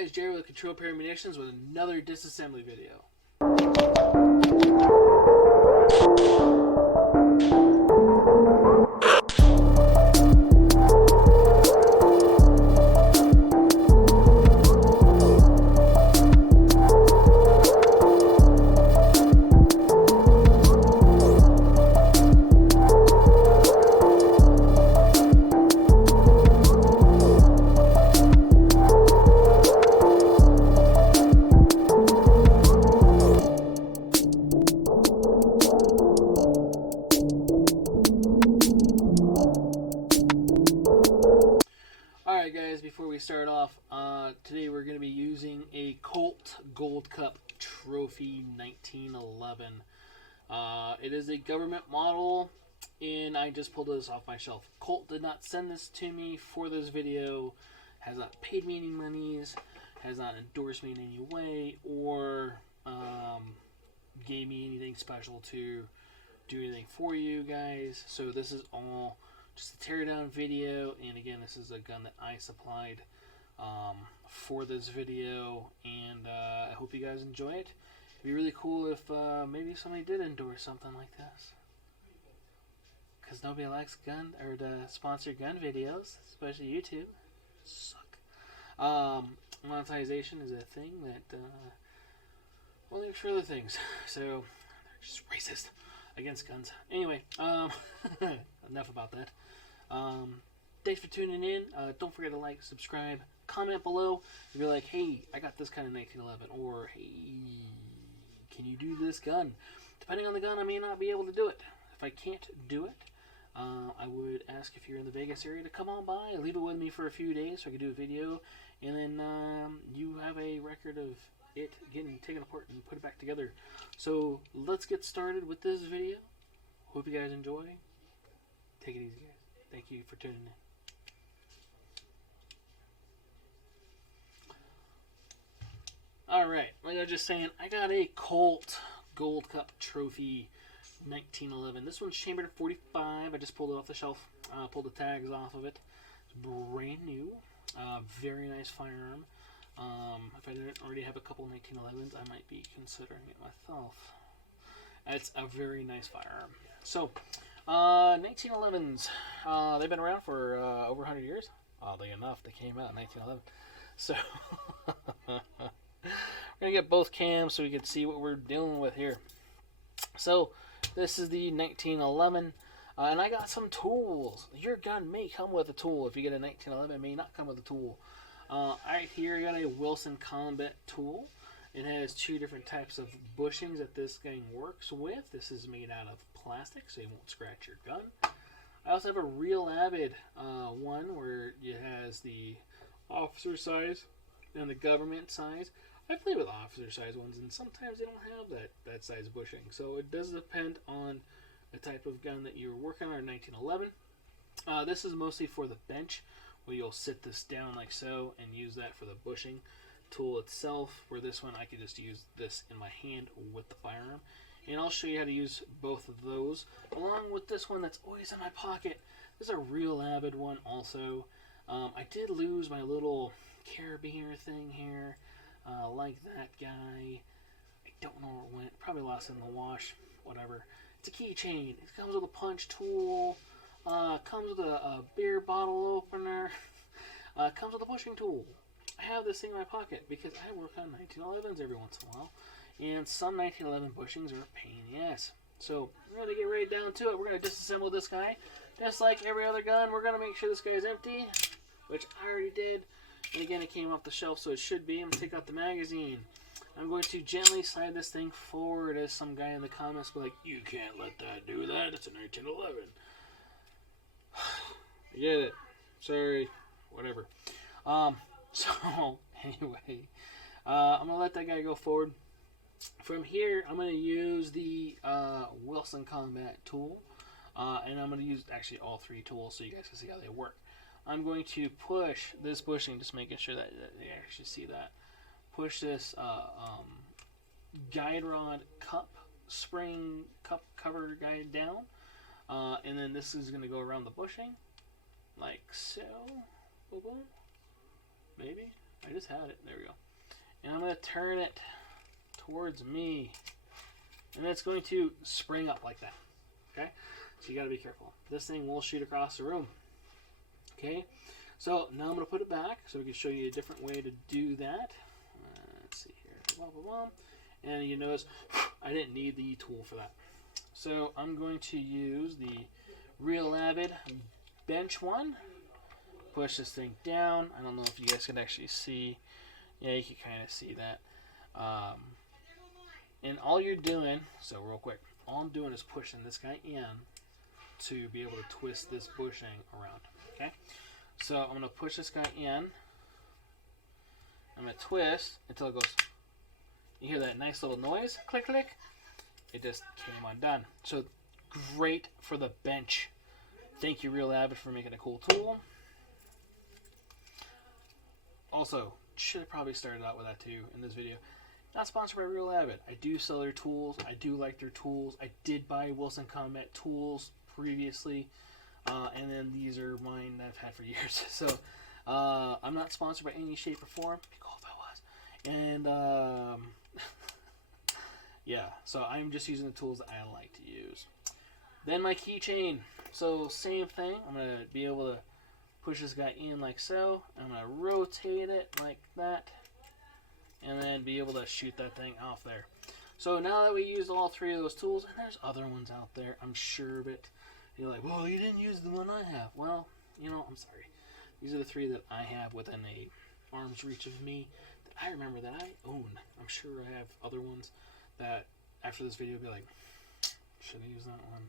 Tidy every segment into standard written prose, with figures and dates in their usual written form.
guys, Jerry with Control Pair Munitions with another disassembly video. Alright guys, before we start off, today we're going to be using a Colt Gold Cup Trophy 1911. It is a government model, and I just pulled this off my shelf. Colt did not send this to me for this video, has not paid me any monies, has not endorsed me in any way, or gave me anything special to do anything for you guys. So this is all just a teardown video, and again, this is a gun that I supplied for this video, and I hope you guys enjoy it. It'd be really cool if maybe somebody did endorse something like this, because nobody likes gun or the sponsored gun videos, especially YouTube. Suck. Monetization is a thing that only works for other things, so they're just racist against guns. Anyway, enough about that. Thanks for tuning in. Don't forget to like, subscribe, comment below if you're like, hey, I got this kind of 1911, or hey, can you do this gun? Depending on the gun, I may not be able to do it. If I can't do it, I would ask if you're in the Vegas area to come on by, leave it with me for a few days so I can do a video, and then you have a record of it getting taken apart and put it back together. So let's get started with this video. Hope you guys enjoy. Take it easy, guys. Thank you for tuning in. Alright, like I was just saying, I got a Colt Gold Cup Trophy 1911. This one's chambered at 45. I just pulled it off the shelf. Pulled the tags off of it. It's brand new. Very nice firearm. If I didn't already have a couple 1911s, I might be considering it myself. It's a very nice firearm. So, 1911s, they've been around for over 100 years. Oddly enough, they came out in 1911. So, we're going to get both cams so we can see what we're dealing with here. So, this is the 1911, and I got some tools. Your gun may come with a tool. If you get a 1911, it may not come with a tool. Right here, I got a Wilson Combat tool. It has two different types of bushings that this thing works with. This is made out of plastic, so you won't scratch your gun. I also have a Real Avid one where it has the officer size and the government size. I play with officer size ones, and sometimes they don't have that size bushing. So it does depend on the type of gun that you're working on. 1911. This is mostly for the bench, where you'll sit this down like so and use that for the bushing tool itself. For this one, I could just use this in my hand with the firearm, and I'll show you how to use both of those along with this one that's always in my pocket. This is a Real Avid one also. I did lose my little carabiner thing here, like that guy. I don't know where it went. Probably lost it in the wash. Whatever. It's a keychain. It comes with a punch tool. Comes with a beer bottle opener. Comes with a bushing tool. I have this thing in my pocket because I work on 1911s every once in a while, and some 1911 bushings are a pain in the ass. So we're going to get right down to it. We're going to disassemble this guy. Just like every other gun, we're going to make sure this guy is empty, which I already did. And again, it came off the shelf, so it should be. I'm going to take out the magazine. I'm going to gently slide this thing forward, as some guy in the comments will be like, you can't let that do that. It's a 1911. I get it. Sorry. Whatever. So, anyway, I'm going to let that guy go forward. From here, I'm going to use the Wilson Combat tool, and I'm going to use actually all three tools so you guys can see how they work. I'm going to push this bushing, just making sure that you actually see that. Push this guide rod cup, spring cup cover guide down, and then this is going to go around the bushing, like so. Boom, boom. Maybe. I just had it. There we go. And I'm going to turn it towards me. And it's going to spring up like that. Okay? So you got to be careful. This thing will shoot across the room. Okay? So now I'm going to put it back so we can show you a different way to do that. Let's see here. Blah, blah, blah. And you notice I didn't need the tool for that. So I'm going to use the Real Avid bench one. Push this thing down. I don't know if you guys can actually see. Yeah, you can kind of see that. And all you're doing, so real quick, all I'm doing is pushing this guy in to be able to twist this bushing around. Okay? So I'm going to push this guy in. I'm going to twist until it goes. You hear that nice little noise? Click, click. It just came undone. So great for the bench. Thank you, Real Avid, for making a cool tool. Also, should have probably started out with that too in this video. Not sponsored by Real Avid. I do sell their tools. I do like their tools. I did buy Wilson Combat tools previously. And then these are mine that I've had for years. So I'm not sponsored by any shape or form. It'd be cool if I was. And yeah, so I'm just using the tools that I like to use. Then my keychain. So same thing. I'm going to be able to push this guy in like so. I'm going to rotate it like that. And then be able to shoot that thing off there. So now that we used all three of those tools, and there's other ones out there, I'm sure of it. You're like, well, you didn't use the one I have. Well, you know, I'm sorry. These are the three that I have within a arm's reach of me that I remember that I own. I'm sure I have other ones that after this video will be like, should I use that one?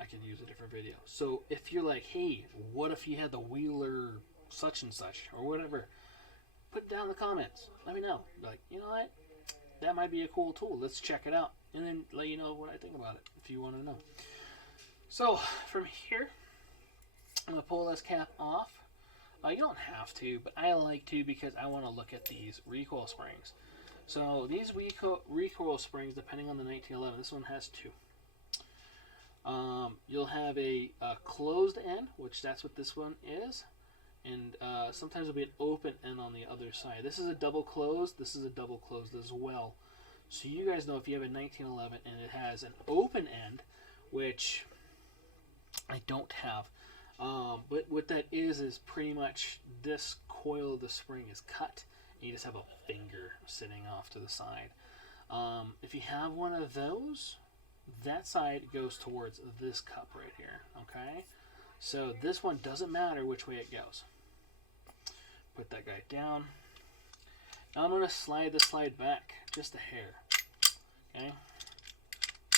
I can use a different video. So if you're like, hey, what if you had the Wheeler such and such or whatever, put it down in the comments. Let me know. Be like, you know what? That might be a cool tool. Let's check it out. And then let you know what I think about it if you want to know. So from here, I'm going to pull this cap off. You don't have to, but I like to because I want to look at these recoil springs. So these recoil springs, depending on the 1911, this one has two. You'll have a closed end, which that's what this one is. And sometimes there'll be an open end on the other side. This is a double closed. This is a double closed as well. So you guys know if you have a 1911 and it has an open end, which I don't have. But what that is pretty much this coil of the spring is cut. And you just have a finger sitting off to the side. If you have one of those, that side goes towards this cup right here. Okay? So this one doesn't matter which way it goes. Put that guy down. Now I'm going to slide the slide back just a hair. Okay?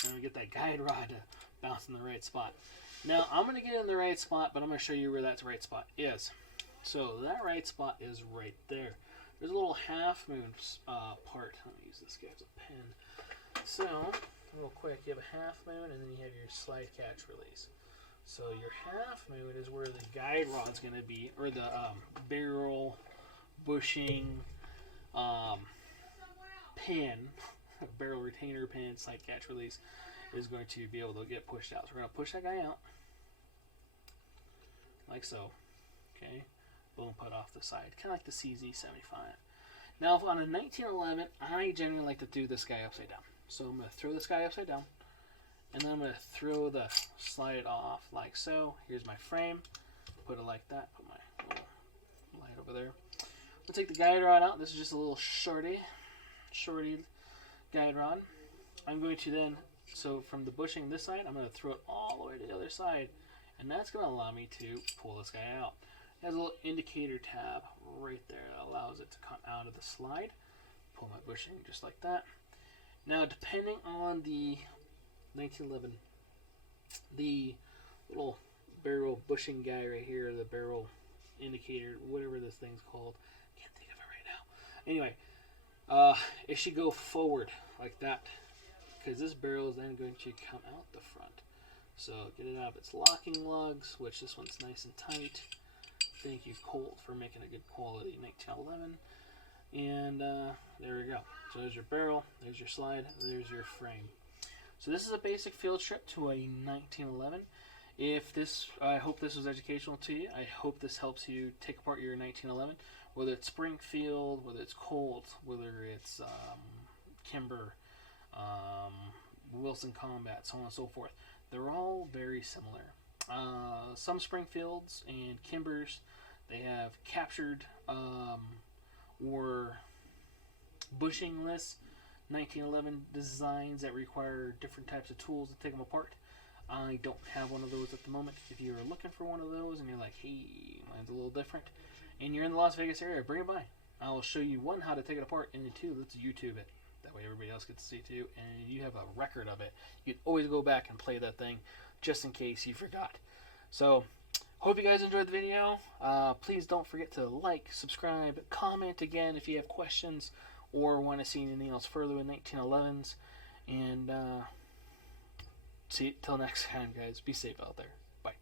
I'm going to get that guide rod to bounce in the right spot. Now I'm going to get in the right spot, but I'm going to show you where that right spot is. So that right spot is right there. There's a little half moon part. Let me use this guy as a pen. So, real quick, you have a half moon and then you have your slide catch release. So your half moon is where the guide rod's going to be, or the barrel bushing pin, barrel retainer pin, slide catch release is going to be able to get pushed out. So we're going to push that guy out, like so. Okay, boom, put off the side, kind of like the CZ75. Now on a 1911, I generally like to do this guy upside down. So I'm going to throw this guy upside down. And then I'm going to throw the slide off like so. Here's my frame. Put it like that. Put my little light over there. We'll take the guide rod out. This is just a little shorty guide rod. I'm going to then, so from the bushing this side, I'm going to throw it all the way to the other side. And that's going to allow me to pull this guy out. It has a little indicator tab right there that allows it to come out of the slide. Pull my bushing just like that. Now, depending on the 1911, the little barrel bushing guy right here, the barrel indicator, whatever this thing's called, can't think of it right now. Anyway, it should go forward like that, because this barrel is then going to come out the front. So get it out of its locking lugs, which this one's nice and tight. Thank you, Colt, for making a good quality 1911. And there we go. So there's your barrel, there's your slide, there's your frame. So this is a basic field trip to a 1911. I hope this was educational to you. I hope this helps you take apart your 1911, whether it's Springfield, whether it's Colt, whether it's Kimber, Wilson Combat, so on and so forth. They're all very similar. Some Springfields and Kimbers, they have captured or bushingless 1911 designs that require different types of tools to take them apart. I don't have one of those at the moment. If you're looking for one of those and you're like, hey, mine's a little different, and you're in the Las Vegas area, bring it by. I'll show you, one, how to take it apart, and two, let's YouTube it. That way everybody else gets to see it too, and you have a record of it. You can always go back and play that thing just in case you forgot. So, hope you guys enjoyed the video. Please don't forget to like, subscribe, comment again if you have questions or want to see anything else further with 1911s. And see you till next time, guys. Be safe out there. Bye.